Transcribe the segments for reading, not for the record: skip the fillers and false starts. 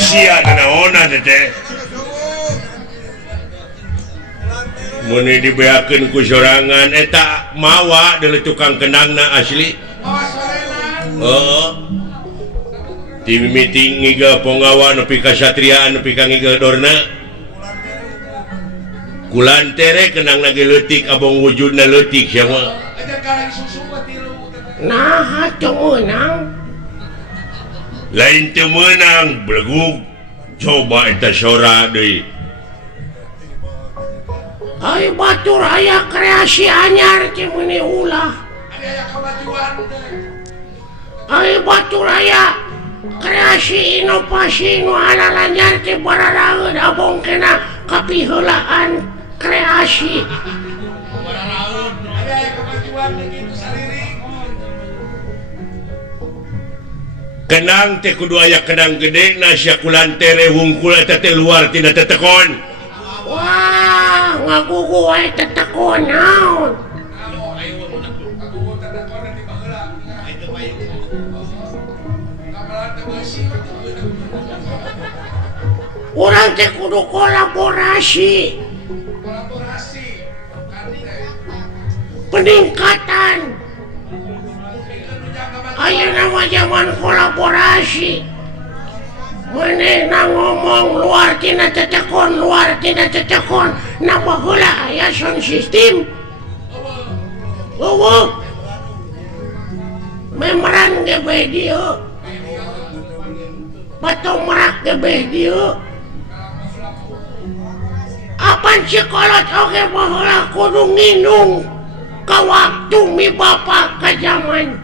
Sia naona teh mun dibeakeun ku sorangan eta mawa deuleu tukang kenangna asli. Di meeting ngiga ponggawa nepi ka satriaan nepi ka ngiga dorna kulantere kenangna ge leutik abong wujudna leutik sia mah. Nah atuh meunang lain teu meunang belegug coba eta sora deui. Ai batur aya kreasi anyar teh meuni ulah. Ai batur aya kreasi inovasi nu anyar teh bararaeun abong kena kapiheulaan kreasi. Bararaeun aya kemajuan kitu saliring. Kenang teh kudu aya kenang gede na sia kulantere wungkul eta teh luar tina tetekon. Wah, ngagugu wae tetekon naon. Urang teh kudu kolaborasi. Peningkatan. Aya nama zaman kolaborasi. Manehna ngomong luar tina tetekon, nambah heula aya sound system. Membran ge bae dieu. Batu merak ge bae dieu. Apan sikolot oge baheula kudu nginung ka waktu mi bapa ka zaman.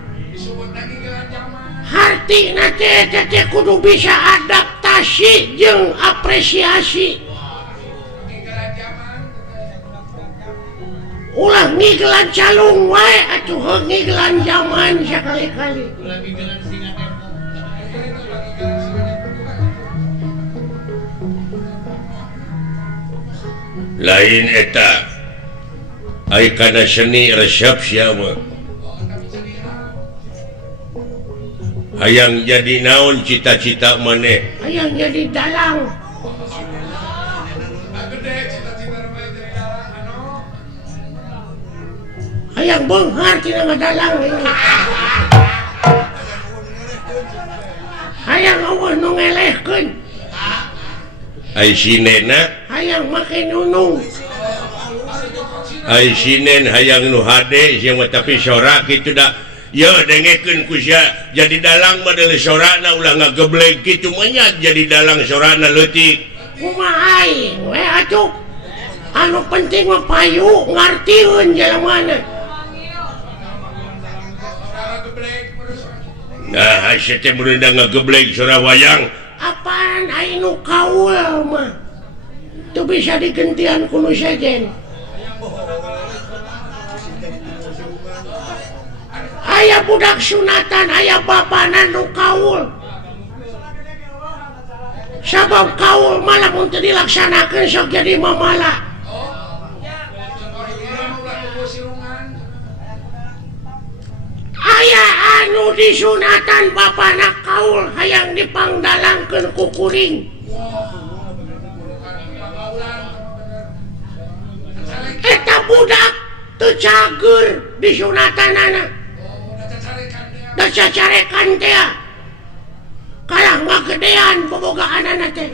Hartina teh kudu bisa adaptasi jeung apresiasi. Ulah ngiglan calung wae atuh ngiglan zaman sakali-kali. Lain eta ai kana seni resep sia mah. Hayang jadi naon cita-cita maneh? Hayang jadi dalang. Hayang beunghar tina ngadalang ini. Hayang eueuh nu ngelehkeun. Ai sinena Hayang make nunung. ai sinen hayang nu hade sia mah tapi sora kitu da. Ya dengekeun ku sia jadi dalang badal sorana ulah ngageblek kitu mah nya jadi dalang sorana leutik. Kumaha aing we atuh. Anu penting mah payu ngartieun jelemana. Nah, asa teh mun da ngageblek sora wayang. Apaan aing nu kaul mah. Teu bisa digentian ku nu sejen. Aya budak sunatan, aya bapana nu kaul. sabab kaul malah untuk dilaksanakan sok jadi mamala. Aya anu disunatan bapana kaul hayang dipangdalangkeun ku kuring. Eta budak teu cager disunatanana. Da cacarekan teh. Kalah ngagedean bobogaanana teh.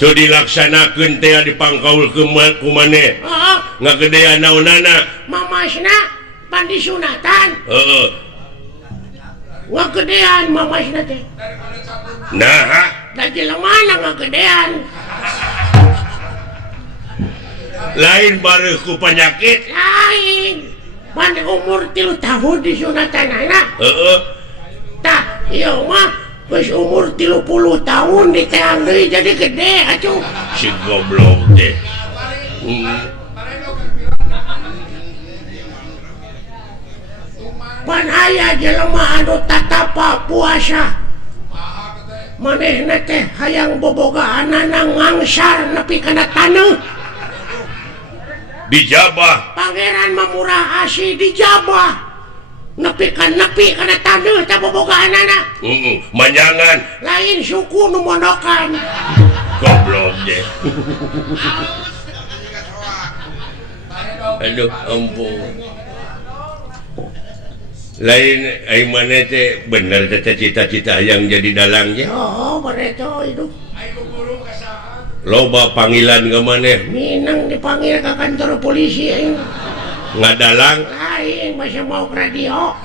Teu dilaksanakeun teh dipangkaul ku maneh. Heeh. Ngagedean naonana? Mamasna pan disunatan. Heeh. Ngagedean mamasna teh. Nah, Da jelema ngagedean. lain bareuh ku penyakit. Lain. Pan umur 3 tahun disunatanana. Heeh. Tah, ieu mah geus umur 30 tahun diteang deui jadi gede atuh. Si goblok teh. Pan aya jelema anu tatapa puasa. Manehna teh hayang bobogaanana ngangsar nepi kana taneuh. Dijabah. Pangeran Mamurah Asih dijabah. Nepi kana taneuh teh bobogaanana. Manyangan. Lain suku nu mondokan. Goblok deh. Aduh, ampun. Lain ai maneh teh bener teh cita-cita yang jadi dalangnya. Oh, bereto itu. Loba panggilan ke maneh. Minang dipanggil ke kantor polisi aing. Ngadalang. Lain masih mau ke radio.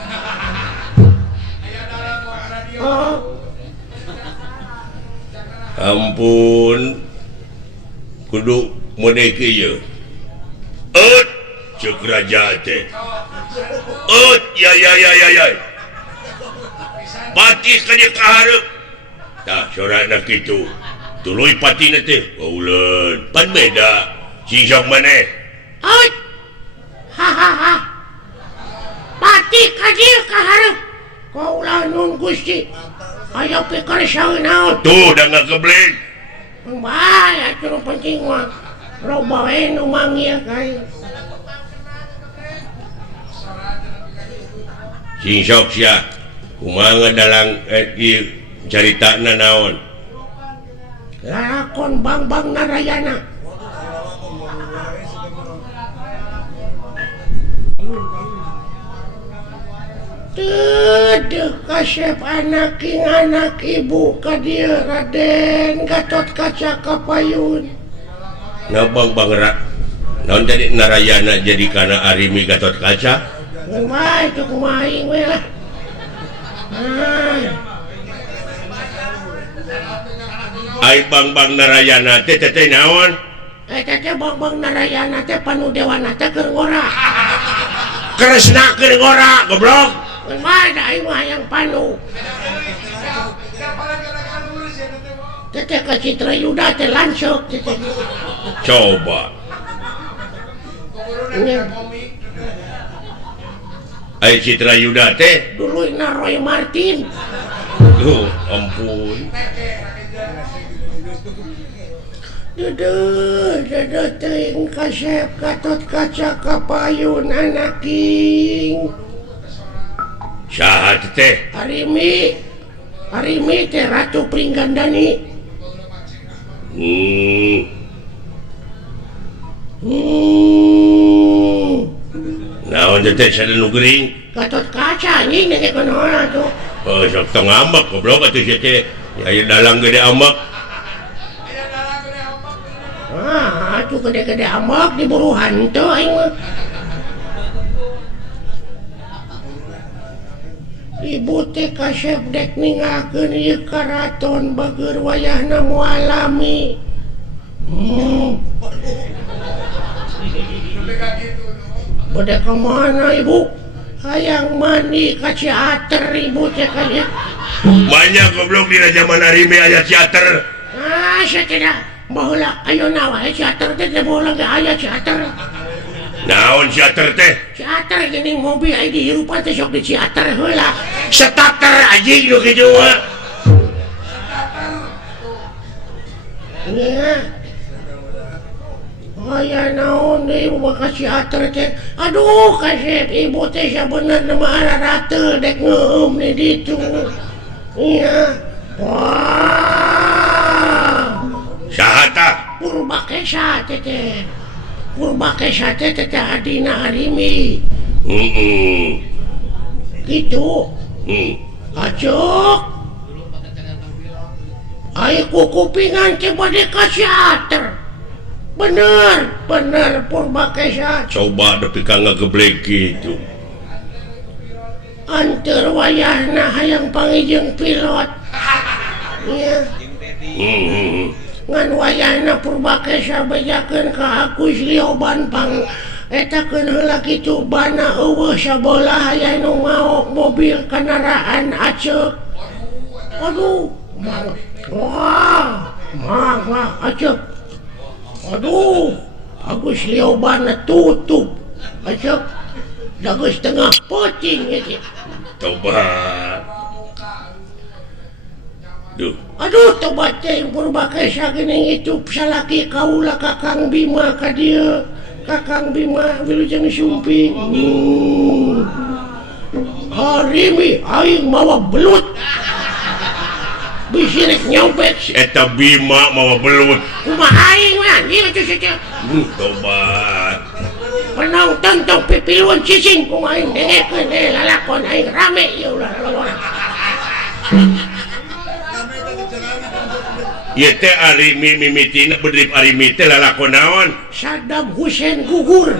Oh. Ampun. Kudu mode kieu. Cek raja teh. Ya. Pati ka dia kahareup. Tah sorana kitu. Tuluy patina teh. Uleun, pan beda. Sing maneh. Hahaha. Pati ka dieu kahareup. Kaulah nun Gusti. Aya pikir saeunaon. Tuh da ngagebleng. Bae atuh nu penting mah. Loba we nu manggil kae. Sing sok sia. Kumaha ngadalang ieu caritana naon? Lakon Bang Narayana. Teuh kasep anak ibu ka dieu Raden Gatot Kaca Kapayun. Nah Bang naon jadi Narayana jadi kana Arimi Gatot Kaca? Kumaha itu kumaha aing we lah. Ai Bang Narayana teh naon? Eta teh Bang Narayana teh panudewana teh keur ngora. Kresna keur ngora, goblok. Kumaha da aing mah hayang panu. Teh ka Citra Yuda teh lansuk teh. Coba. Ai Citra Yuda teh Duluina Roy Martin. Ampun. Duduh teuing kasep Gatot Kaca Kapayun anaking. Saha teh? Arimi teh Ratu Pringgandani. Naon teh sada nu geuring? Gatot Kaca anjing nege kunaon atuh. Oh, sok tong ambek goblok atuh sia teh. Aya dalang gede ambek. Atuh gede-gede ambek diburu hantu aing mah. Ibu teh kasep dek ningakeun ieu karaton bageur wayahna moal alami. Bade ka mana ibu? Hayang mandi ka teater ibu teh kaya. Banyak goblok dina zaman Arimi aya teater. Satedah baheula ayeuna wae teater teh baheula ge aya teater. Naon teater teh? Ciater gini mobil ai dihirupan teh sok di ciater heula. Starter anjing nu kitu mah. Iya. Aya naon deui boga ciater teh. Aduh kasep ibu teh sabener mah raratel dek ngeueum di ditu. Iya. Wah. Saha tah? Purbakesa teh. Purbakesa teh adina Arimi. Gitu. Acok. Ayo kupingan teh bade ka teater. Bener Purbakesa. Coba depi ka ngageblek gitu. Anteur wayahna hayang pangijeng pilot. Iya. Ngan wayahna Purbakesa bejakeun ka Agus Lioban pang etakeun heula kitu bana eueuh sabelah aya nu ngaok mobil kendaraan aceuk. Aduh, wah, aceuk. Aduh, Agus Lioban tutup aceuk. Da geus tengah peuting ge. Coba. Duh. Aduh, tobat teh Purbakesa geuning itu salaki kaula Kakang Bima ka dieu. Kakang Bima wilujeng sumping. Arimi aing mawa belut. Bisi rek nyobek. Eta Bima mawa belut. Kumaha aing mah ieu teh saja. Tobat. Penonton tong pipiluan cicing kumaha aing dengekeun lalakon aing rame ieu ulah. Ieu teh Arimi mimitina bedrip Arimi teh lalakon naon? Saddam Hussein gugur.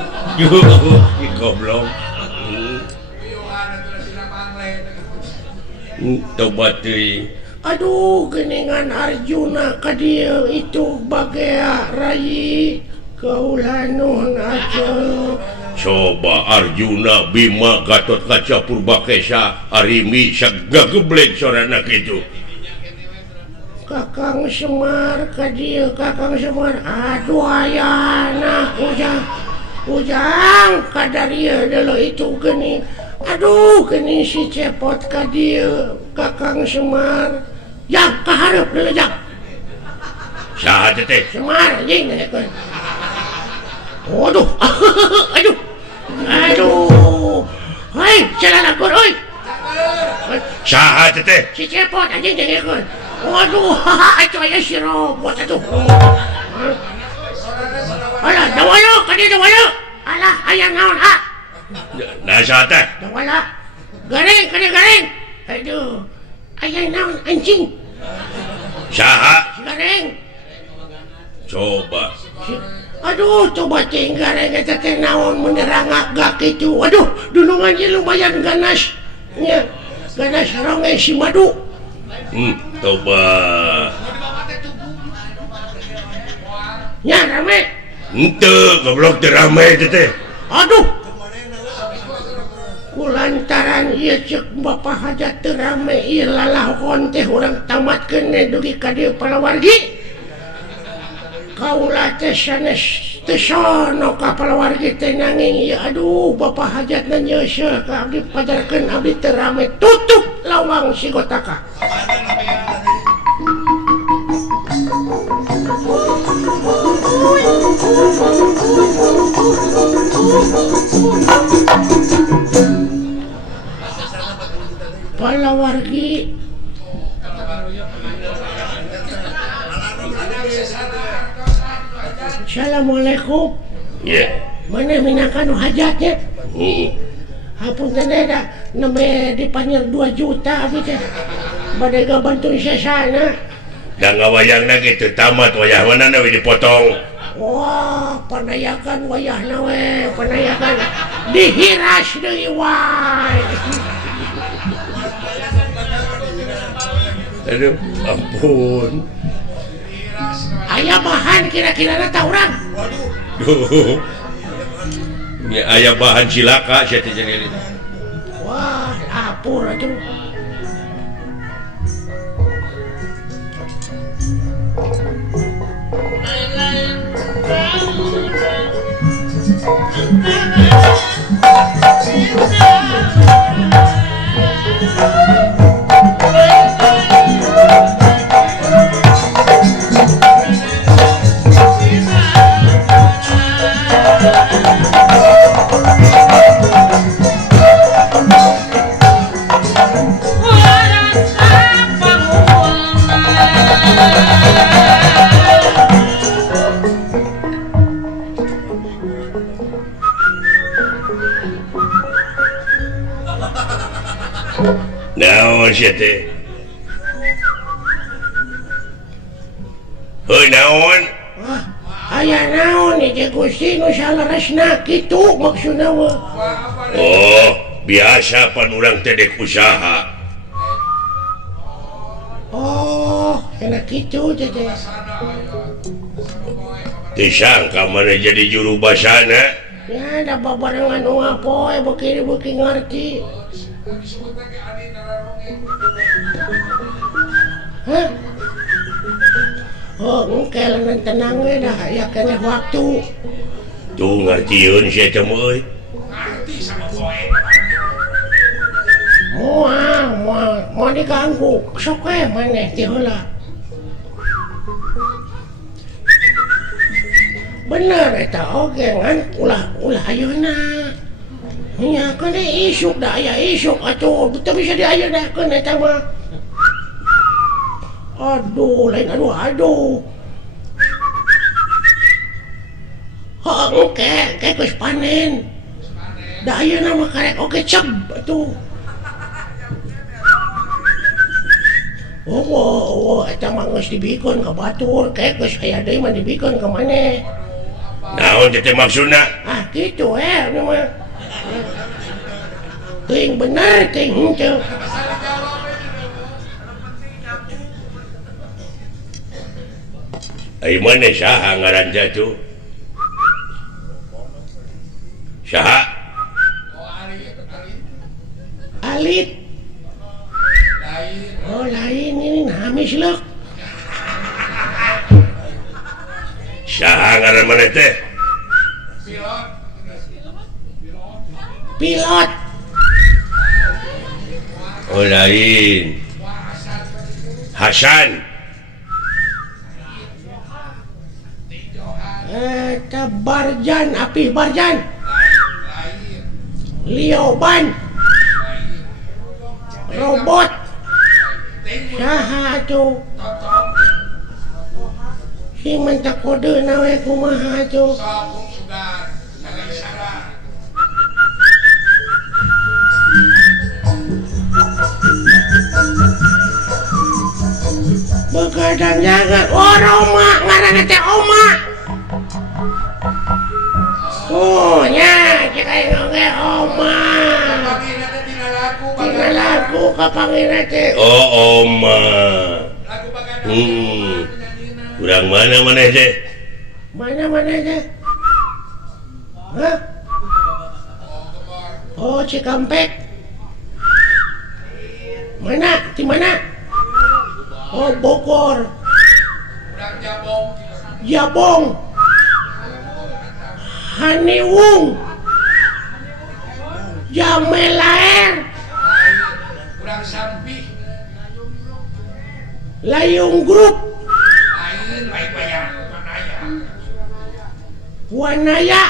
Goblok. Tobat deui. Aduh, geningan Arjuna ka dieu itu bagea rayi kaula nuhun aceuk. Coba Arjuna, Bima, Gatotkaca, Purbakesa, Arimi sagageblek sorana kitu. Kakang Semar ka dieu Kakang Semar. Aduh ayana ujang ka darieu deuleu itu geuning. Aduh geuning si cepot ka dieu Kakang Semar. Yang kaharep deuleu jak. Saha teh? Semar anjing dekeun. Waduh. Aduh. Hei, celanakeun euy. Saha teh? Si cepot anjing dekeun. Waduh, itu aya si robot atuh. Alah, dawalo, kadi dawalo. Alah, aya naon ha? Nah saha teh? Dawala. Garing, kadi garing. Aduh. Aya naon anjing? Saha? Si garing. Coba. Aduh, coba teh garing eta teh naon menerangak kitu. Aduh, dunungan ieu lumayan ganas. Nya, ganas ronge si madu. Coba. Ya rame. Henteu, goblok teh rame teh. Aduh. Kulantaran ieu ceuk Bapak Hajat teu rame ieu lalahon teh urang tamatkeun dugi ka dieu palawargi. Kaula teh sanes teu sono ka palawargi teh nanging ieu aduh Bapak Hajatna nyeuseul ka abdi pajarkeun abdi teu rame tutup lawang si Gotaka. Palawargi Assalamualaikum. Iya. Mana minakan hajatnya? Hapunten da nembe dipanjer 2 juta abdi teh. Bade gabantu sesana. Da ngawayangna kitu tamat wayah manana we dipotong. Wah, panayakan wayahna we, panayakan dihiras deui wae. Aduh, ampun. Aya bahan kira-kira tah urang. Duh. Ya aya bahan cilaka sia teh jadi. Wah, apur atuh. sia teh naon aya naon ieu Gusti nu salaresna kitu maksudna mah oh biasa pan urang teh dek usaha oh enak kitu teh disangka mana jadi juru basana ya ada babarengan nu apoe beuki ngerti hah oh engke lain tenang we dah ya keneh waktu tuh ngartieun sia teh euy mau diganggu sok we maneh ti heula bener eta oge ngan ulah ayeuna nya kan isuk da aya isuk atuh teu bisa diayeuna eta mah aduh lain aduh oke geus panen da ayeuna mah karek oge ceb atuh oh eta mah geus dibikeun ka batur geus aya deui mah dibikeun ka maneh naon teh maksudna gitu anu mah ting bener ting henteu ai mana saha ngaran jatuh saha alit oh lain ini namis leuk saha ngaran mana teh pilot oh lain Hasan eta Barjan Apih Barjan Lioban robot saha tuh sing mentak kode nawe kumaha tuh begadang jaga oh Roma ngaranna teh Oma oh nya cek aya ngge Oma tina lagu kapangina teh oh Oma kurang mana teh mana teh hah oh Cikampek mana di mana oh Bogor Jabong Haniwung Jamelaer kurang sampih Layung Grup lain bayar Wanaya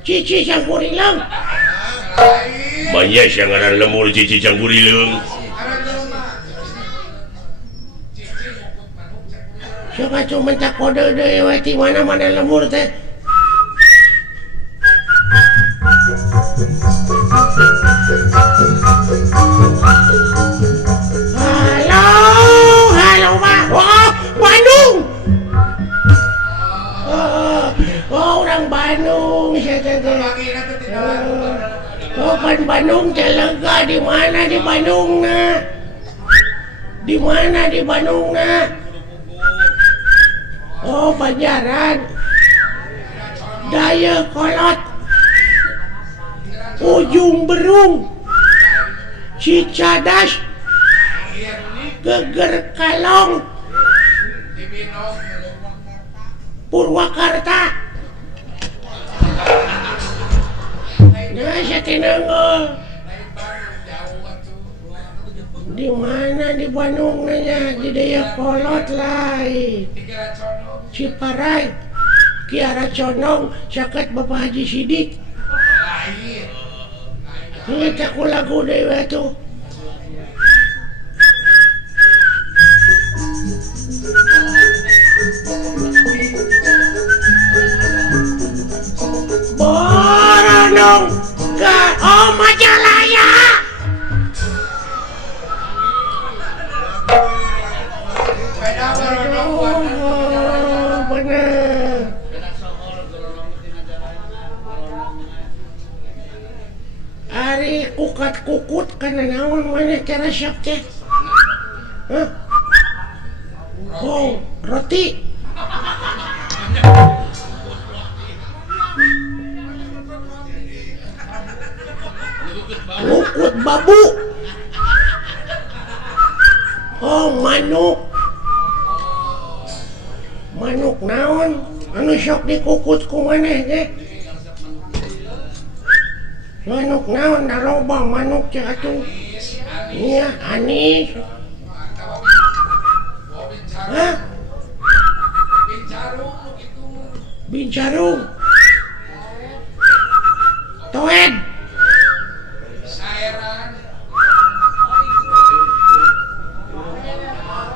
Cici Sangkurileung banyak yang ngaran lemur cici Cangkurileung siapa cuma tak kode deui we ti mana lemur teh halo Pak oh Bandung oh orang Bandung saya teh oh kan Bandung teh lega di mana di Bandungna di mana di Bandungna oh Banjaran Daya Kolot Ujung Berung Cicadas Geger Kalong Purwakarta nah saya tinangol di mana di Bandung nanya di Daya Kolot lain Ciparai Kiara Condong saket Bapak Haji Sidik ini tak lagu dewa tuh Boronong ke Majalaya kukut karena naon mana teh resep teh? Hah? Oh, roti. Kukut babu. Oh, manuk. Manuk naon? Anu sok dikukut ku maneh teh? Manuk naon naroba manuk cek atuh. Iya, anis. Hah? Bincarung. Toed.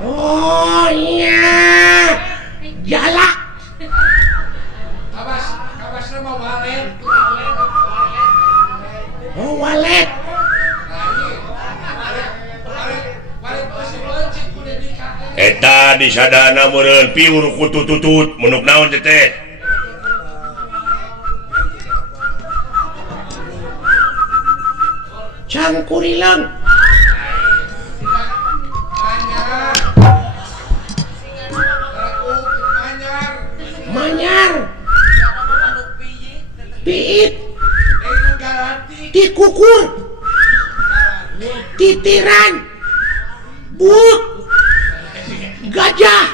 Oh iya. Jalak. Kabas nama walet. Oh walet. Eta disadana meureun piur ku tutut menuk naon teh? Cangkurilang. Manyar. Piit. Tikukur. Titiran. Buk. Gajah.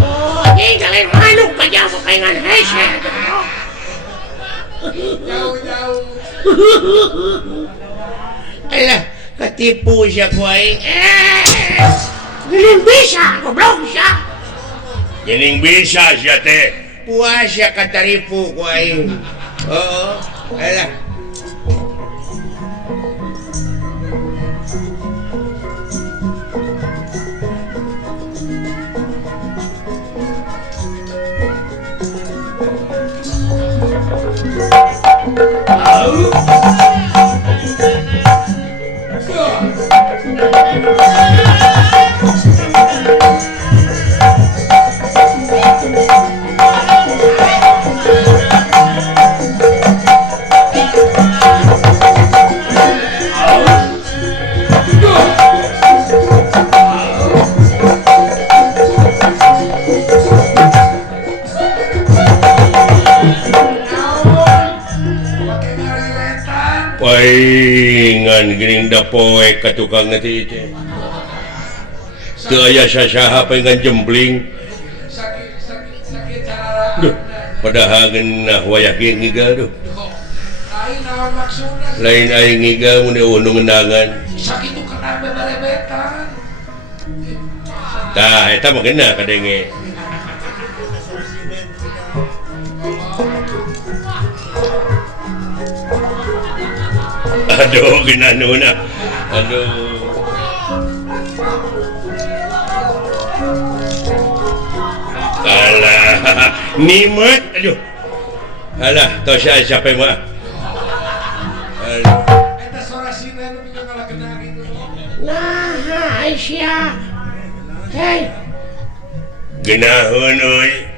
Oh, ini kalian manuk gajah pakengan hese. Jauh-jauh. Alah, ketipu siya ko ay. Gilin bisa, goblok siya. Geuning bisa sia teh. Puas siya kataripu ko ay. Oo, alah. Paingan geuning da poe ka tukang nanti teh. Teu aya sasaha paingan jembling. Sakit cara. Duh, padahal geunah wayah ge ngiga duh. Lain naon maksudna? Lain aing ngiga mun unu ngendangan. Sakitu kena beberebetan. Tah eta mah geunah kadenge. Aduh, ginanuna. Aduh. Alah, nimet. Aduh. Alah, tos siapa mah. Eta sorasina nu juga ngalah kena gitu. Nah, Aisyah. Hei, Genaheun euy.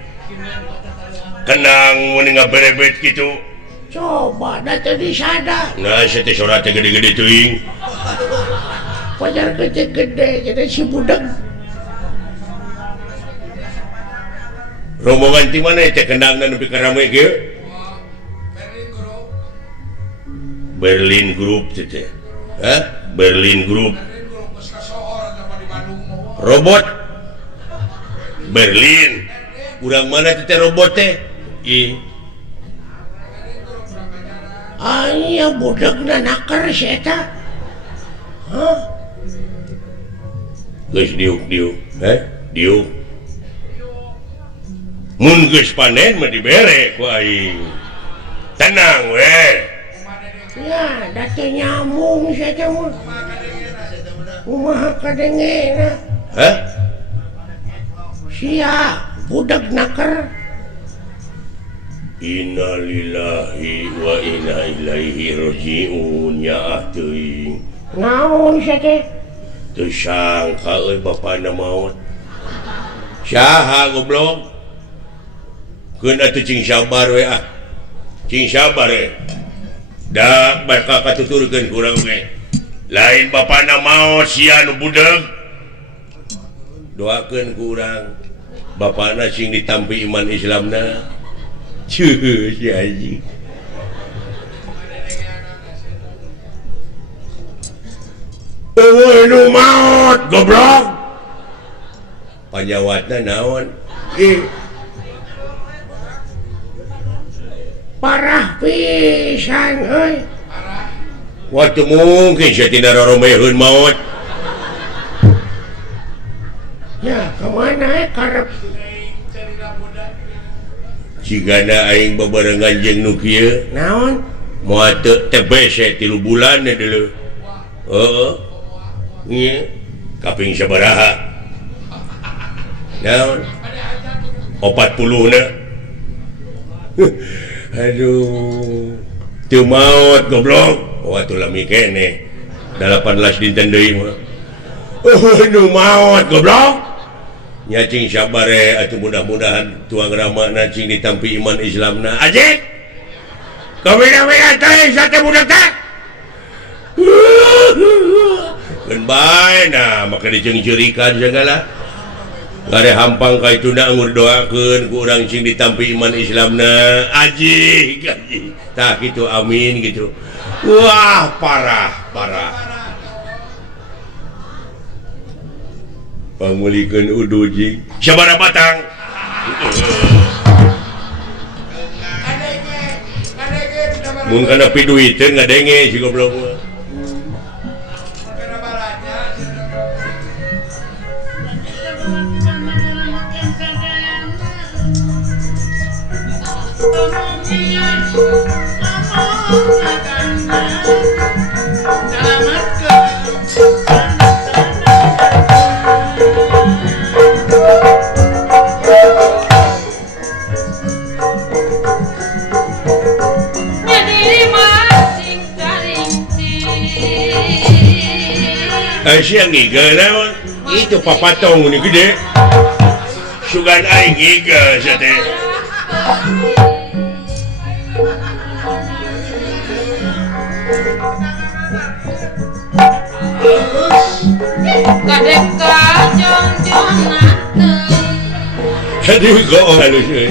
Kenang mun ngaberebet kitu. coba dah tadi sadar. Nah, saya surat gede-gede teuing. Pajar gede-gede jadi si budak. Rombongan ti mana teh kendangna nepi ka rame kieu? Berlin Group teh. Hah? Berlin Group. Robot Berlin. Urang mana teh robot teh? Ih. Iya budak na nakar si eta. Hah? Geus diuk-diuk, diuk. Mun geus panen mah dibere ku aing. Tenang we. Ya, datu nyambung si eta mah. Kumaha kadengena. Hah? Sia budak nakar. Innalillahi wa inna ilaihi raji'un ya teuing. Naon si teh? Teu sangka euy bapana maot. Saha goblok? Keun atuh cing sabar we ah. Cing sabar we. dah bakal katuturkeun kurang ge lain bapana mau sia nu budeug doakeun kurang bapana sing ditampi iman Islamna cuh si anjing nu maut goblok panjawatna naon parah pisan euy waktu mungkin saya tidak roromeun maut ya kemana karep cigana aing bebarengan jeung nu kieu naon moal teu tebes 3 bulan dulu heeh nya kaping sabaraha naon 40 na aduh teu maut goblok waktu lami kene 18 dinten deui mah nu maut goblok nya cing sabar atuh mudah-mudahan tuang ramana cing ditampi iman Islamna ajik kawina-wina teh sate budak teh keun bae nah maka diceung-ceurikan segala gare hampang ka ituna ngur doakeun ku urang cing ditampi iman Islamna ajik tah kitu amin gitu wah parah pangulikeun udu jing sabaraha batang mun kana piduit teh ngadenge si goblok mah siang ngiga naon itu papatong ini gede sugan aing ngiga sate kadeka jonjonateung aduh goong halus euy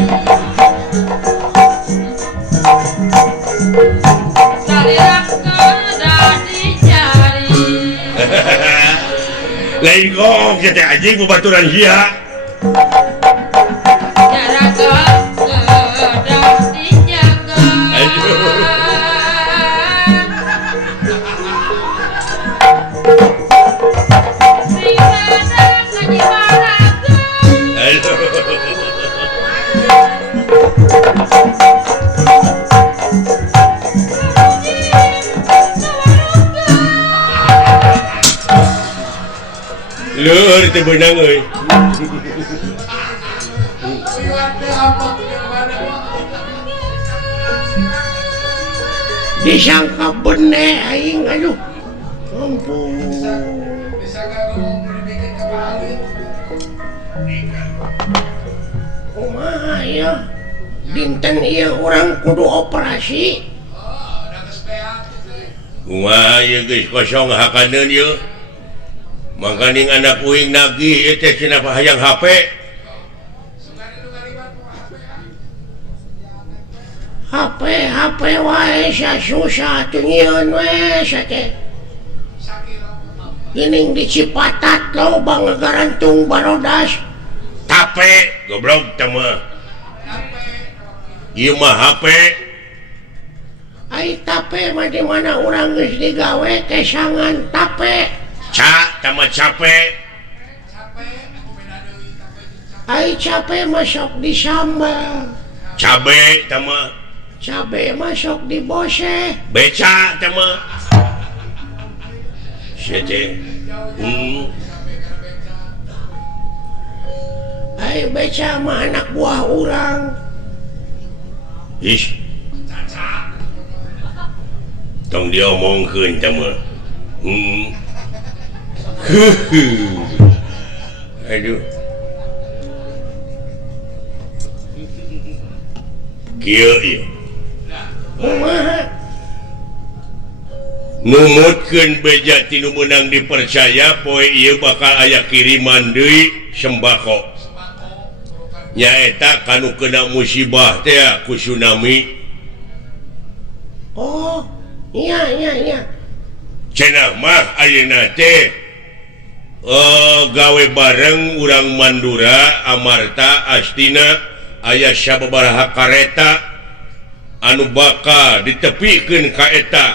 lain gong kita anjing bebaturan sia jaraga kedah dijaga leur teu beunang euy disangka bene aing aduh ampun bisa gak ngomong dibikin kepalin kumaha ya dinten ieu urang kudu operasi udah kesepean kumaha ieu geus kosong hakaneun ieu mangkaning anak uing nagih ieu teh cenah hayang HP HP wae sia susah teu nyieun we sate geuning di Cipatat loba ngagarantung barodas tape goblok teh mah ieu mah HP ai tape mah di mana urang geus digawe kesangan tape ca teh mah capek ai cape mah sok disambal cabe teh mah cabe mah sok dibose beca teh mah sia teh ai beca mah anak buah urang ish tong dia omongkeun teh mah aduh kieu ieu kumaha numutkeun beja tinu meunang dipercaya poe ieu bakal aya kiriman deui sembako nyaeta kanu kena musibah teh ku tsunami. Oh iya cenah mah ayeuna teh gawe bareng urang Mandura Amarta Astina aya sababaraha kareta anu bakal ditepikeun ka eta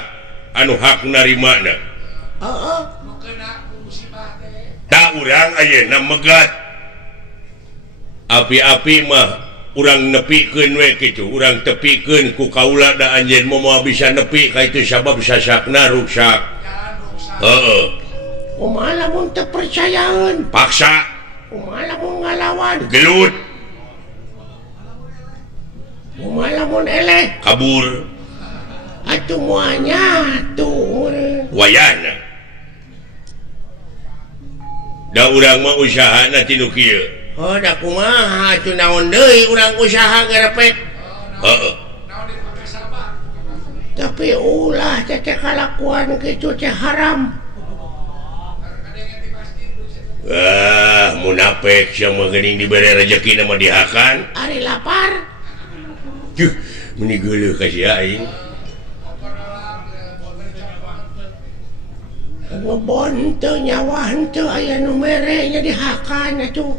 anu hak narimana. nu kena ku musibah teh Tak urang ayeuna megat api-api mah urang nepikeun we kitu urang tepikeun ku kaula da anjeun moal bisa nepi ka itu sabab sasakna rusak. jalan rusak Heeh. kumaha lamun teu percayaeun Paksa kumaha lamun ngalawan gelut kumaha lamun eleh kabur atuh moalnya atuh wayana. Da urang mah usahana tinu kieu. oh da kumaha atuh naon deui urang usaha garepek Heeh. naon dipake sabak tapi ulah teh kalakuan kitu teh haram. kadang di masjid Munafik sia mah geuning dibere rezeki mah dihakan. Ari lapar Cuh, meni geuleuh ka sia aing. ngebon teu nyawa henteu aya nu mere nya dihakan atuh.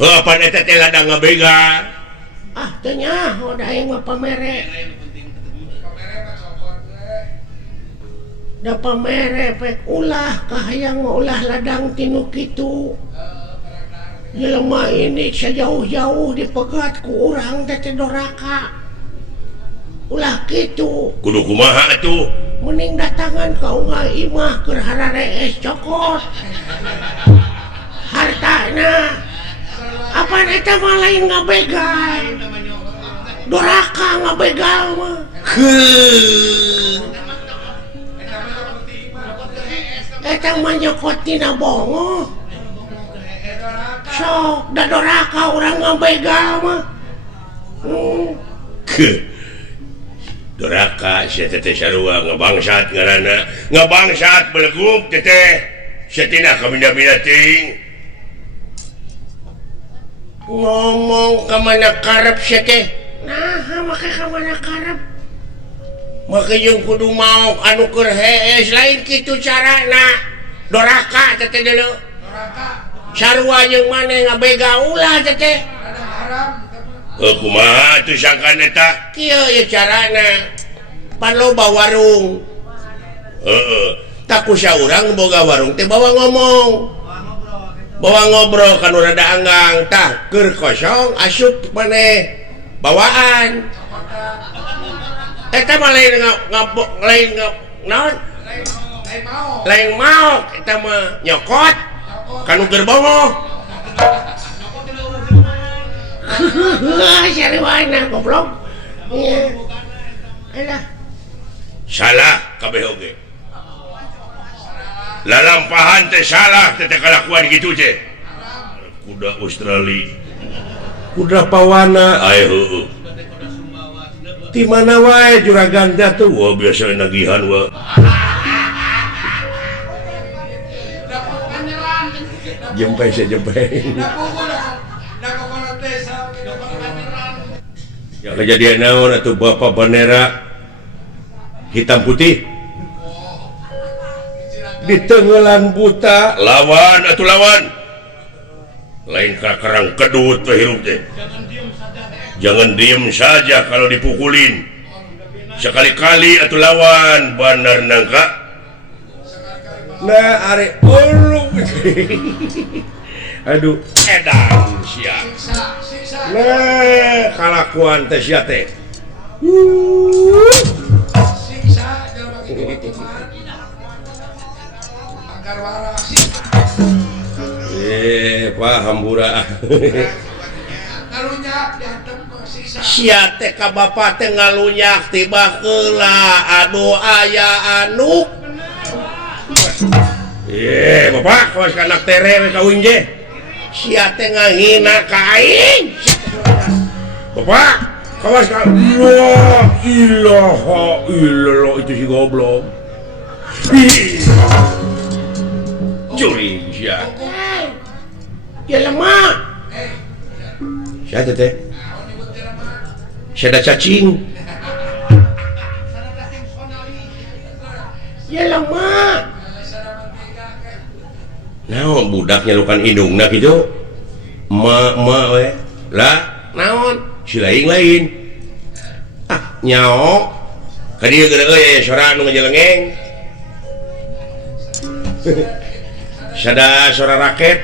Heuh pan eta teh ladang ngabega. Ah teu nya da aing mah pamere. Da pamere pek ulah kahayang ulah ladang tinu kitu. Jelema ini sejauh-jauh dipegat ku urang teh doraka. Ulah kitu. Kudu kumaha atuh? Mending datangan kau nggak imah keur harare es cokot hartana apa eta mah lain ngabegal doraka ngabegal mah eta mah nyokot tina bongo sok da doraka urang ngabegal mah Doraka sia teteh sarua ngabangsat ngaranna ngabangsat beleguk teteh satina kaminda-minda ting ngomong ka mana karep sia teh nah make ka mana karep make jeung kudu mau anu keur hees lain kitu carana doraka teteh deuleu doraka sarua jeung maneh ngabega ulah teteh ada haram kumaha atuh sangkan eta kieu ye carana pan loba warung tak ku saurang boga warung teh bawa ngomong bawa ngobrol kanu rada anggang tah keur kosong asup maneh bawaan eta mah lain naon lain mau eta mah nyokot kanu keur bongo cari mana goblok iya alah salah kabeh oge lalampahan teh salah teh kalakuan gitu teh kuda Australia kuda pawana aya heueuh di mana wae juragan teh tuh wah biasa nagihan wah jempe ya kejadian naon atuh bapak bandera hitam putih di tenggelan buta lawan atuh lawan lain kerang kedut teh hirup teh jangan diem saja kalau dipukulin sekali-kali atuh lawan bener nangka nah are ulu aduh edan sia nah kalakuan teh sia teh siksa jangan bagi hukuman agar waras paham bura ngalunya diadem siksa sia teh ka bapa teh ngalunyak tiba heula aduh aya anu bapak kawas anak tere we kawin je sia teh ngahina ka aing bapak kawas ka la ilaha illallah itu si goblok Curi sia. Ya lemah. Siapa teh? Siapa cacing? Ya lemah. Naon budak nyalukan hidungna gitu? Ma we. Lah, naon? Si lain. Ah, nyao. Ka dieu geura euy aya sora anu ngajelengeng. Sada sora raket.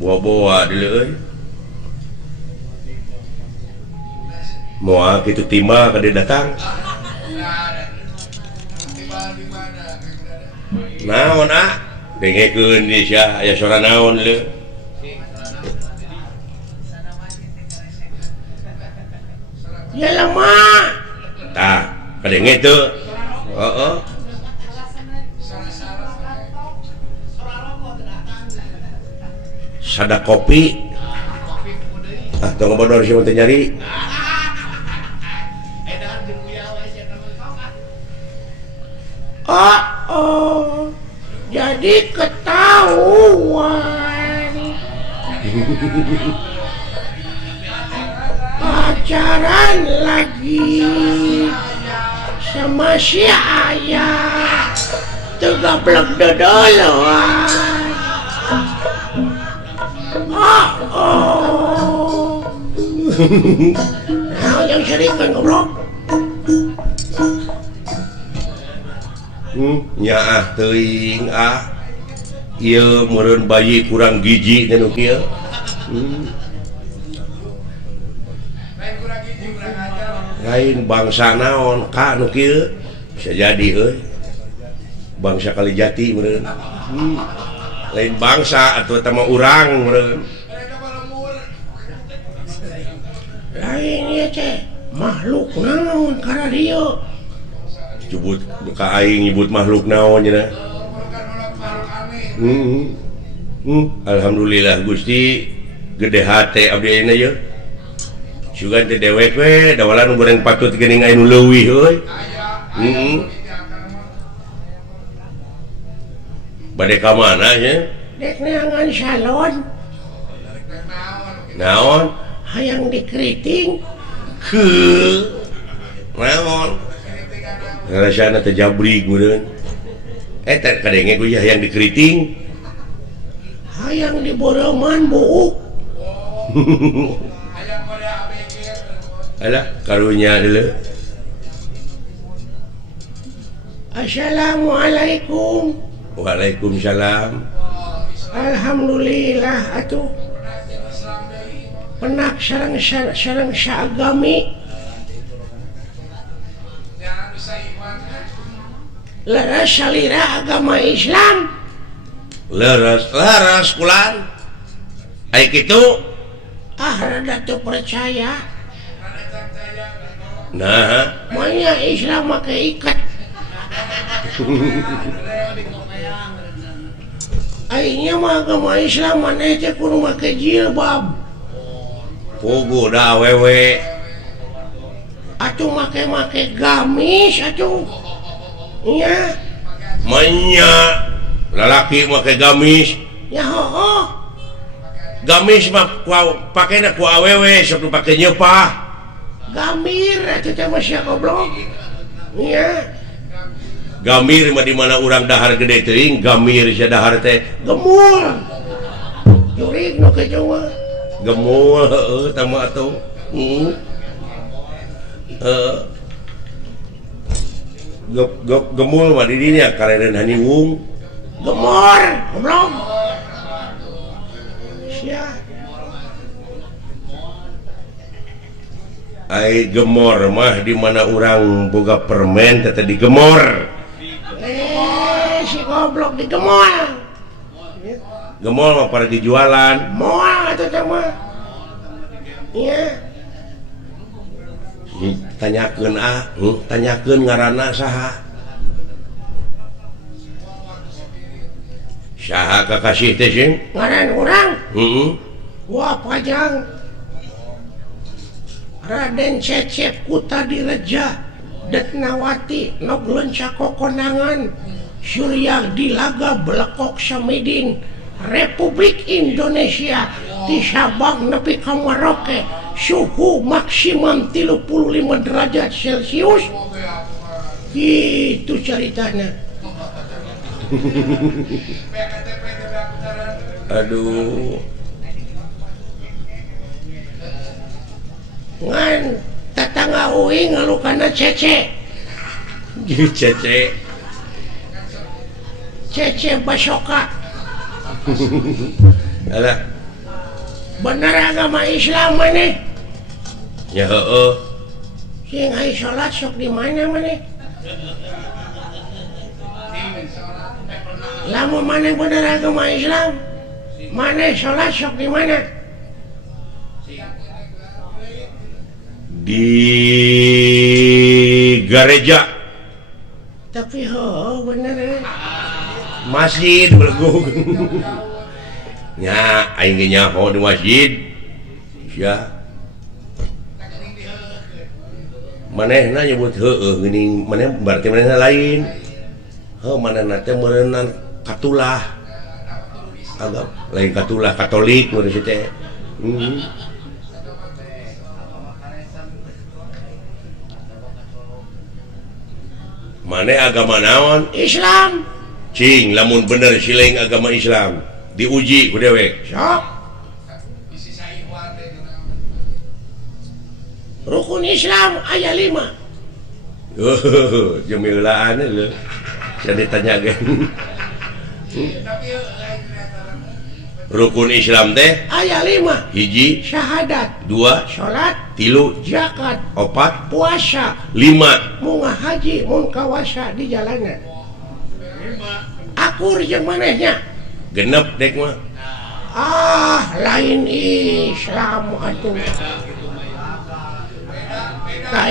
Boa-boa dulu euy. Moal kitu timba ka dia datang. Naon dengekeun di sia aya sora naon leu. Ya lemah. Tah, kadenge teu. Heeh. Sada kopi. Tong bodor sih teh nyari. Jadi ketahuan. Pacaran lagi sama si ayah. Tegablek dodoloan. Nah, yang sering kan goblok. Nyaah teuing ieu meureun bayi kurang gizi teh nu kieu. Lain bangsa naon ka nu kieu bisa jadi euy. Bangsa Kalijati meureun. Lain bangsa atuh eta mah urang meureun. Lain ieu teh makhluk naon kana dieu. Jebut ka aing nyebut makhluk naon cenah. Alhamdulillah Gusti gede hate abdi ayeuna ye. Sugan teh dewek we dawalan goreng patut geuning anu leuwih euy. Bade ka mana nya? Dek neangan salon. Naon? Hayang dikeriting. Heuh. Naon? Rasana teh jabrig meureun. Eta kadenge ku hayang dikeriting. Hayang diboreman buuk. Alah karunya deuleu. Assalamualaikum. Waalaikumsalam. Alhamdulillah atuh. Penak sareng saagami. Leres salira agama Islam. Leres kulan. Aya kitu. Rada teu percaya. Nah, Manya Islam make ikat. Aingnya mah agama Islam maneh teh kudu make jilbab. pogo da awewe. Atuh make gamis atuh. Iya. Manya lalaki make gamis. Ya heuh. Gamis mah pakena ku awewe sok pake nyepah. Gamir atuh teh mah sia goblok. Iya. Gamir mah di mana urang dahar gede teuing, gamir sia dahar teh Gemul. Jurig nu kitu mah. gemul heueuh tah mah atuh. Gemul mah di dinya kareren haniwung. Gemor, goblok. Sia. Ai gemor mah di mana urang boga permen teh digemor. Si goblok digemol. Gemol mah para dijualan. Moal atuh teh mah. Iya. Tanyakeun tanyakeun ngaranna saha? Saha kakasih teh sing? Ngaran urang. Heeh. Wah pajang. Raden Cecep Kuta Direja Detnawati Noglenca Kokonangan Surya Dilaga Belekok Samidin Republik Indonesia di Sabang nepi ka Merauke suhu maksimum 35 derajat Celcius gitu ceritanya. Aduh Ngan tetangga uing ngalukana Cece Cece Basoka alah bener agama Islam maneh ya heeh sing aya salat sok di mana maneh lamun maneh bener agama Islam maneh salat sok di mana di gereja tapi bener masjid belegung nya aing ge nyaho di masjid ya manehna nyebut heueuh geuning maneh berarti manehna lain manehna teh meureunna katulah agak lain katulah Katolik menurut teh maneh agama naon Islam cing lamun bener sileng agama Islam diuji ku dewek sok rukun Islam aya 5 jemilaan lho saya ditanyakan rukun Islam teh aya 5 hiji syahadat 2 salat 3 zakat 4 puasa 5 munggah haji mun kawasa di jalanan akur jeung manehnya genep dek mah lain Islam atuh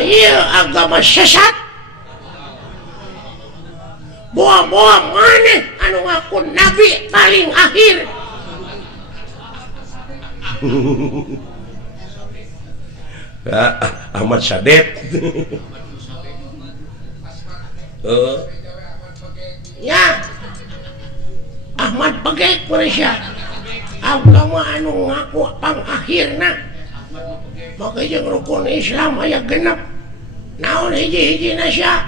ieu agama sesat boa-boa maneh anu ngaku nabi paling akhir Ahmad Sadet ya Ahmad Pegek Malaysia agama anu ngaku pang akhirna maka jeung rukun Islam aya genep naon hiji-hiji nasya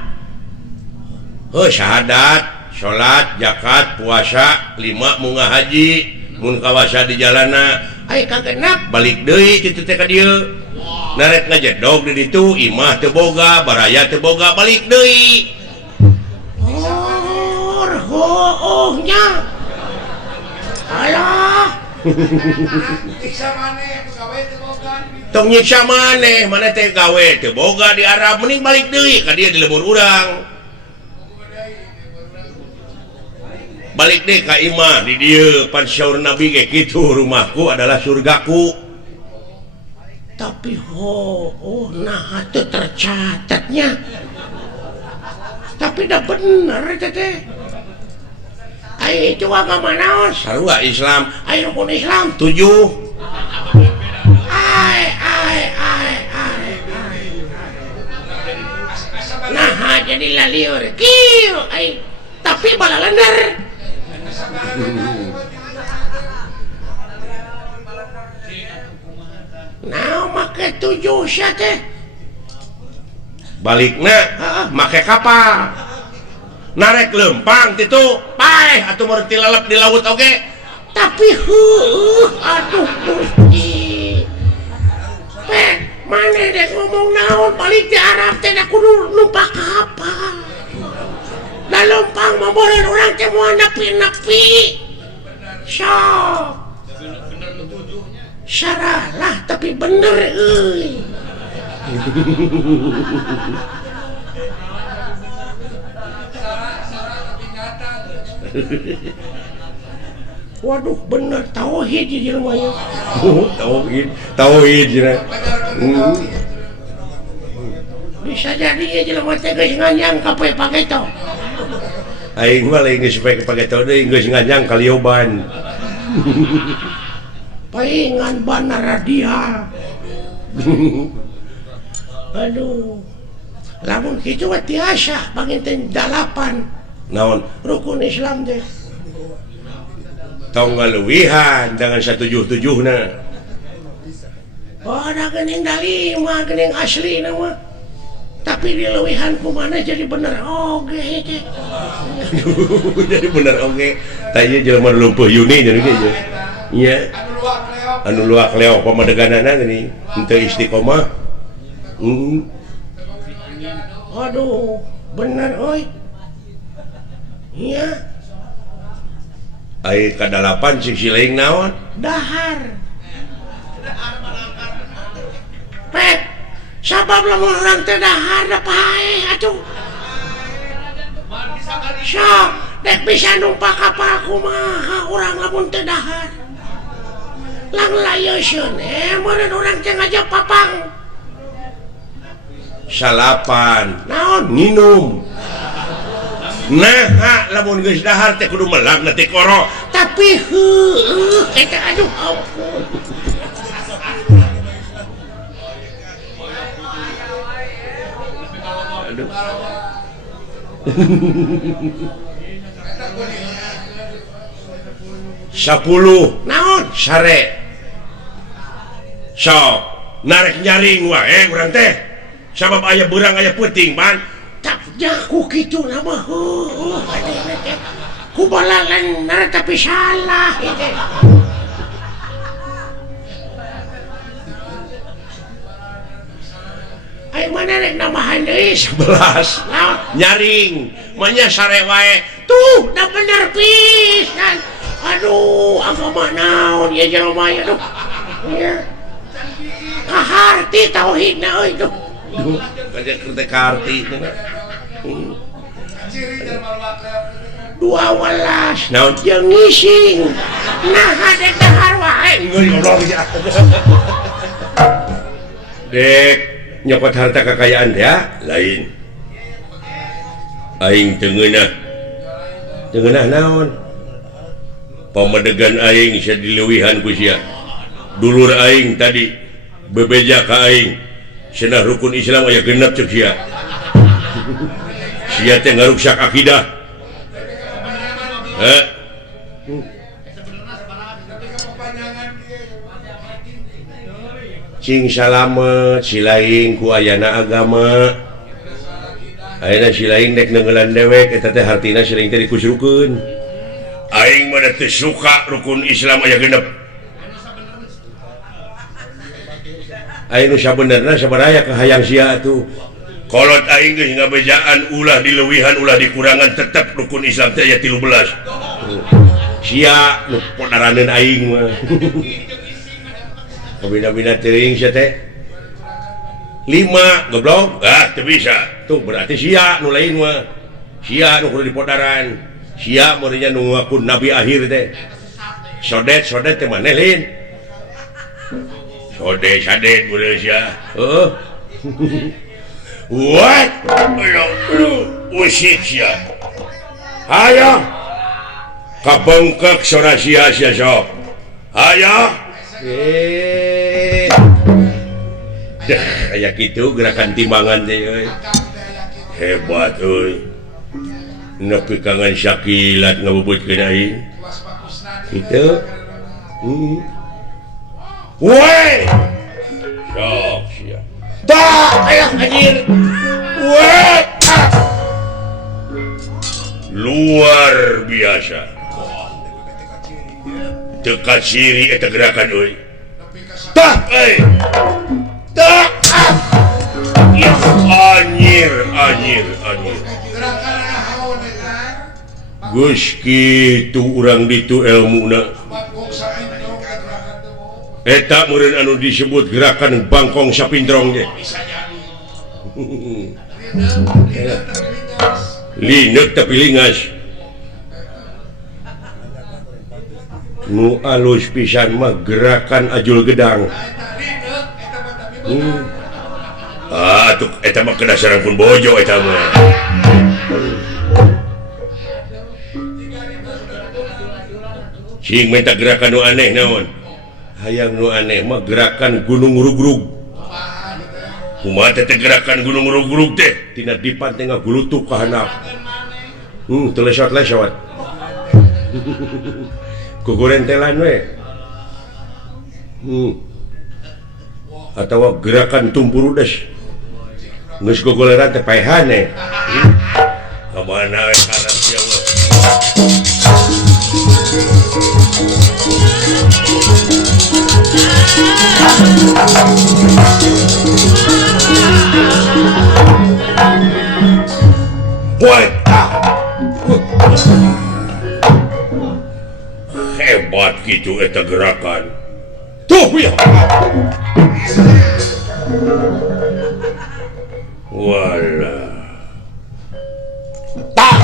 syahadat salat zakat puasa 5 munggah haji mun kawasa di jalana aya kagenep balik deui kitu teh ka dieu narek ngajedog di ditu imah teu boga baraya teu boga balik deui nya alah tong nyiksa maneh teh gawe teu boga di Arab mending balik deui ka dieu di lembur urang balik deh ka imah di dieu pan syaur nabi ge kitu rumahku adalah surgaku tapi nah itu tercatatnya tapi dah bener teh itu agama naon sarua Islam rukun Islam 7 nah jadi laliur kieu tapi balalender nah make 7 sia teh balikna make kapal narek lempang titu paeh atuh meureun tilalep di laut oge tapi aduh Gusti maneh dek ngomong naon balik di Arab teh da kudu numpak kapal da lempang mah beureun urang teh moal nepi-nepi sok syaralah tapi bener euy waduh bener tauhid di jelema nya tauhid bisa jadi ya jelema teh geus nganyang ka pageto aing mah lain geus pageto deui geus nganyang ka lioban paingan bana radial Aduh, lamun kitu mah tiasa panginten 8 naon rukun Islam teh. tong ngaluwihan dengan 177 na Oh, ada gening dalima, gening asli nama. Tapi di lewihan kumana jadi bener oge teh. jadi bener oke tanya jelema lumpuh Yuni jadi gitu iya anu luak leo pamadeganana gini henteu istiqomah Aduh, bener oi. Iya, ai kadalapan sing sileing naon dahar. Pep, sabab lamun urang teh dahar da pae atuh. Sok, dek bisa numpak kapal kumaha urang lamun teh dahar. Lang layeusieun meureun urang teh ngajak papang. salapan Naon? minum nah lamun geus dahar teh kudu melag na teh koro Tapi heueuh eta aduh ampun. aduh 10 Naon? sare sok narik nyaring wae urang teh sabab aya beurang aya peuting ban Tak jaku kitu nama heueuh kadene teh. Kubalalan bener tapi salah itu. Ayo mana rek namahan deui 11 naon? nyaring manya sare wae Tuh, dah bener pisan. Aduh, agama naon ya jelema ya tuh. Ya. Kaharti tauhidna euy tuh. duh kaja kereta karti Ciri dan malu 12 naon jeung ngising. Nah, hadek dahar wae. dek nyokot harta kekayaan ya lain aing tengeunah naon pamadegan aing sia dileuwihan ku sia dulur aing tadi bebeja ka aing cenah rukun Islam aya genep ceuk sia sia teh ngaruksak akidah cing salamet silaing ku ayana agama ayeuna silaing dek neungelan dewek eta teh hartina silaing teh dikusrukeun aing mah teu suka rukun Islam aya genep aing nu sabenerna sabaraha kahayang sia atuh kolot aing geus ngabejaan ulah dileuwihan ulah dikurangan tetep rukun Islam teh aya 13 sia nu podaraneun aing mah kabina-bina teuing sia teh 5 goblok teu bisa tuh berarti sia nu lain mah sia nu kudu dipodaran sia meureunnya nu ngaku nabi akhir teh sodet teh maneh lain sodet meureun sia what usit sia hayo kabengkek sora sia sok hayo kayak gitu gerakan timbangan teh euy hebat euy nepi kangen syakilat ngabubutkeun aing kitu woi sok sia dah aya anjir woi luar biasa teka ciri eta gerakan euy tah tah ya anjir geus kitu urang ditu ilmuna eta meureun anu disebut gerakan bangkong sapindrong ge lineuk tapi lingas nu alus pisan mah gerakan ajul gedang tuh eta mah kedasaran pun bojo eta mah cing minta gerakan nu aneh naon hayang nu aneh mah gerakan gunung rugrug kumaha teh gerakan gunung rug-rug teh tina dipan teh ngagulutuk ka handap teu lesot-lesot kukurentelan we atawa gerakan tumpurudes geus gogoleran teh paehan kamana we kana sia we hebat gitu eta gerakan tuh ya wala tak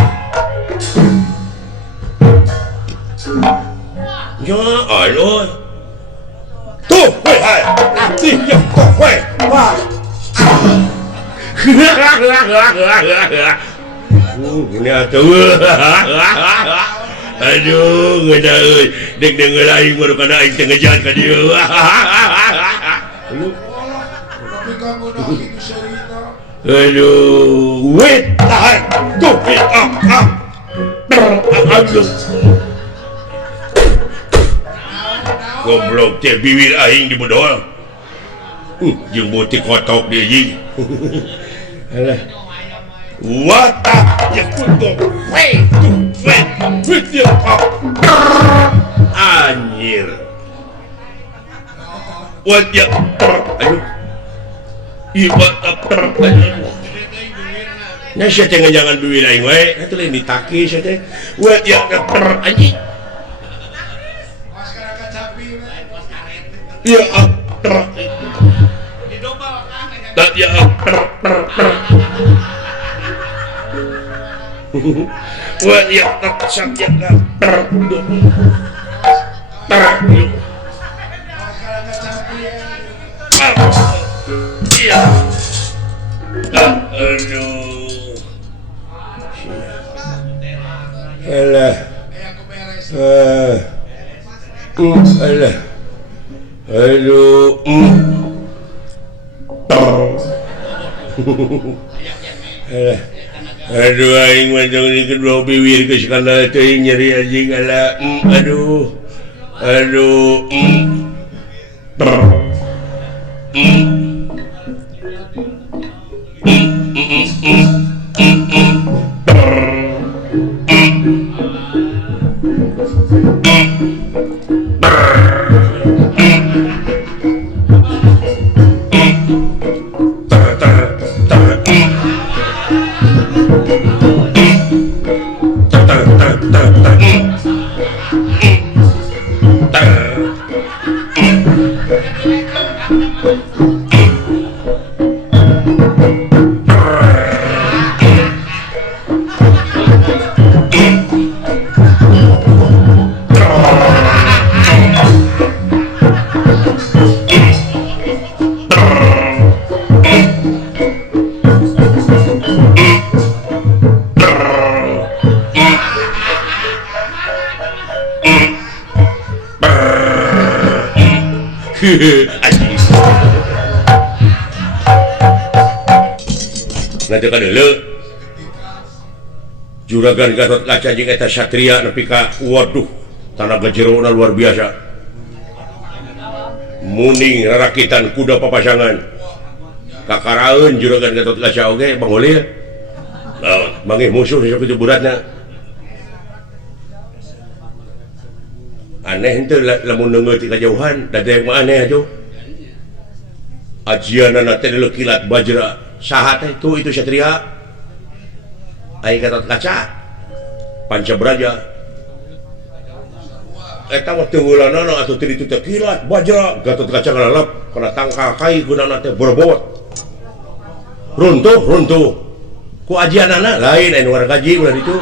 ya alo tuh hai aktif ya tuh wah ini atuh aduh ngeda euy dek deungeur aing baru kana aing teh ngejahat ka dieu aduh wait tahan tuh aduh goblok teh bibir aing dibodol jeung butik kotok dia jeung alah watak ya kutuk wait dia anjir wat ya aduh ibat aduh nya sia teh jangan bibir aing we atuh lain ditaki sia teh wat ya anjing masyarakat sapi ya tak ya wah ya tak sak ya iya aduh alah alah aduh aduh aing macam ni kedua bibir ke skandal teuing nyeri anjing ala aduh nanti kan dulu juragan Gatot Kaca jeung eta satria nepi ka waduh tanaga jerona luar biasa muning rarakitan kuda papasangan kakaraeun juragan Gatot Kaca oge Bang Holil mangeh musuh sok itu buratna aneh henteu lamun neungeut ti kajauhan da teh mah aneh atuh ajianana teh kilat bajra saha teh tuh itu satria ai Gatot Kaca Pancabraja eta mah teu ngeulanana atuh teh ditu teh kilat bajra Gatot Kaca ngalalap kana tangka kai gunana teh berbobot runtuh ku ajianana lain anu wargaji ulah ditu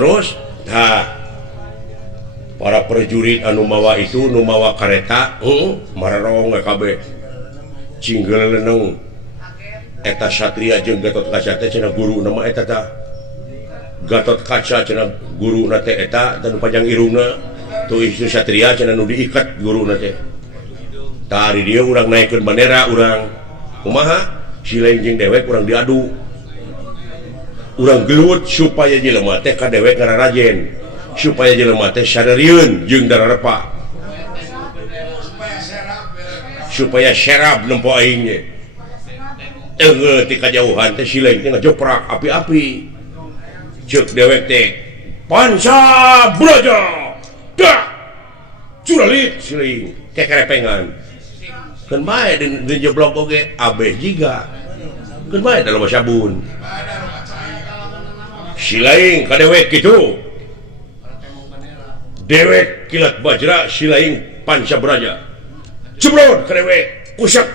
terus para prajurit anu mawa itu nu mawa kareta mararong kabeh cinggel leuneng eta satria jeung Gatot Kaca teh cenah guru nama eta tah Gatot Kaca cenah guru nate eta dan panjang irungna tuh isu satria cenah nu diikat guru nate tari dia urang naikkeun bandera urang kumaha Silaing jeung dewek urang diadu urang gelut supaya jelema teh ka dewek ngararajen supaya jelema teh sadarieun jeung dararepa supaya serap nempo aing ge teu ti kajauhan teh Silaing teh ngajoprak api-api cek dewek teh Panca Braja dak curalit Silaing kekerepengan keun bae di jeblok oge abeh jiga keun bae dalam sabun Silaing ka dewek kitu dewek kilat bajra Silaing Panca Braja jeblon ka dewek kusak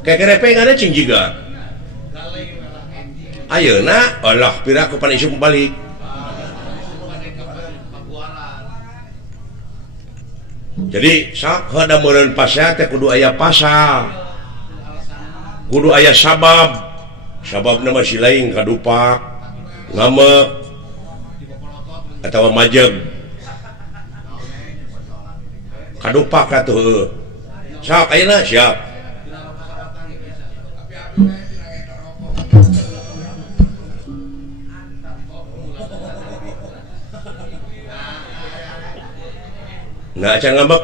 kekerepengan cing jiga ayeuna Allah pira ku pan isu balik jadi sak hada meureun pasal teh kudu aya pasal kudu aya sabab nama Silaing kadupak ngamek atawa majeg kadupak atuh sak ayeuna siap nah can ngambek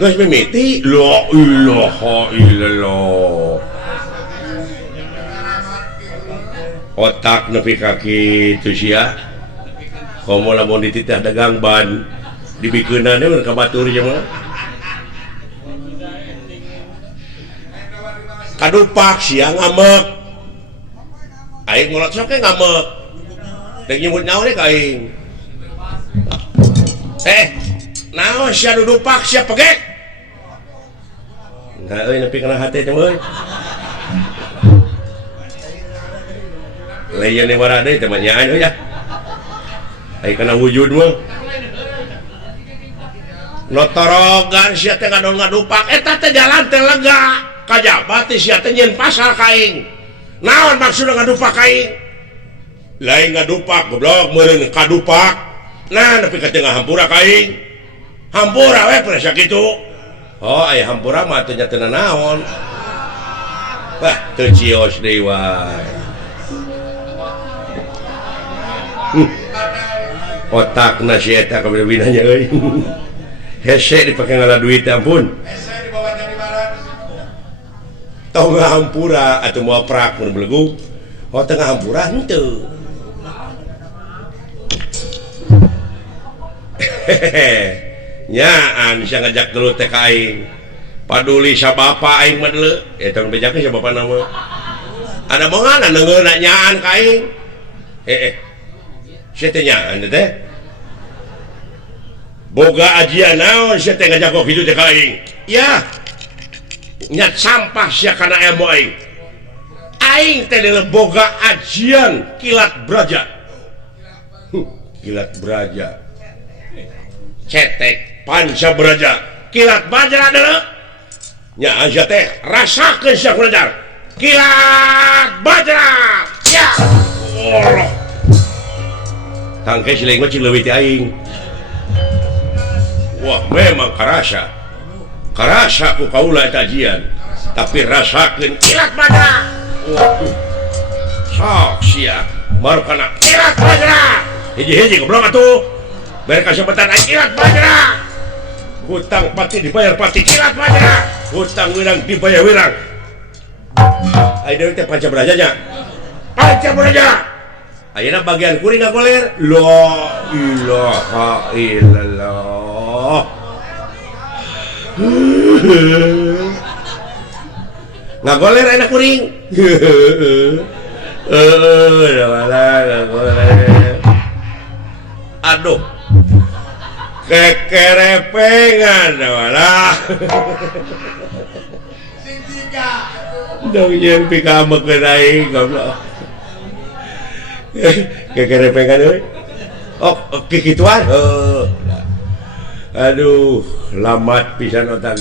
geus mimiti la ilaha illallah otak nepi ka kitu sia komo lamun dititah dagang ban dibikeunana mun ka batur jeung mah kadupak sia ngamek aing ngolot sok ngamek deuk nyebut naon ka aing naon sia dudupak sia pegek nah euy nepi kana hate teh euy layan ni wara deui teh nyaan euy ya ai kana wujud mah notorogan sia teh ngadupak eta teh jalan teh lega kajabat sia teh nyeun pasar ka aing naon maksudna ngadupak ka aing lain ngadupak goblok meureun kadupak nah nepi ka teu ngahampura ka aing hampura we presa kitu oh aya hampura mah teu nyatana naon bah teu cios deui wae otakna si eta kabina-binanya euy hese dipake ngala duit ampun Hese dibawa dari barat tong ngahampura atuh moal prak mun belegu oh teu ngahampura henteu nyaan bisa ngajak dulu teh ka aing paduli sa bapa aing mah deuleu eta bejakeun sa bapa nama ada mangana neungeuna nyaan ka aing sia teh nyaan teh boga ajian naon sia teh ngajak kok kitu teh ka aing ya nyat sampah sia kana emo aing teh deuleu boga ajian kilat braja kilat braja cetek Panca Braja kilat bajra deuleu nya aja teh rasakeun sia kunajar kilat bajra ya Allah tangke Silaing mah cing leuwih ti aing wah memang karasa ku kaula eta ajian tapi rasakeun kilat bajra waduh sok sia baru kana kilat bajra hiji-hiji goblok atuh bere kasempatan aing kilat bajra hutang pati dibayar pati kilat bajra hutang wirang dibayar wirang ai deui teh Panca Braja nya Panca Braja ayeuna bagian kuring ngagoler la ilaha illallah ngagoler ayeuna kuring ngagoler aduh kekerepengan walah sing tiga dong yen pikamekeun aing goblok kekerepengan euy oh kikituan aduh lamat pisan otak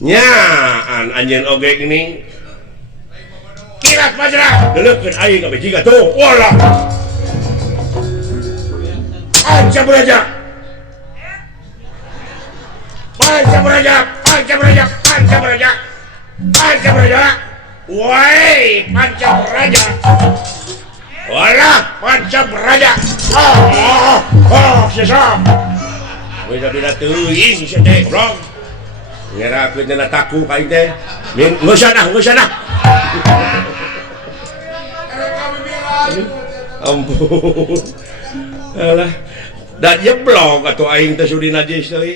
nyaan anjeun oge geuning jirat pajra. Deleukeun aing ka bejiga tuh. Walah. Pancaburaja. Pancaburaja. Pancaburaja. Pancaburaja. Pancaburaja. Woi, Pancaburaja. Walah, Pancaburaja. Sisa. Beda-beda teuing sia teh, goblok. Ngerakeun cenah taku ka aing teh. Geus sana. Ampun. Alah. Da jeblok atuh aing teh sudi najis teuing.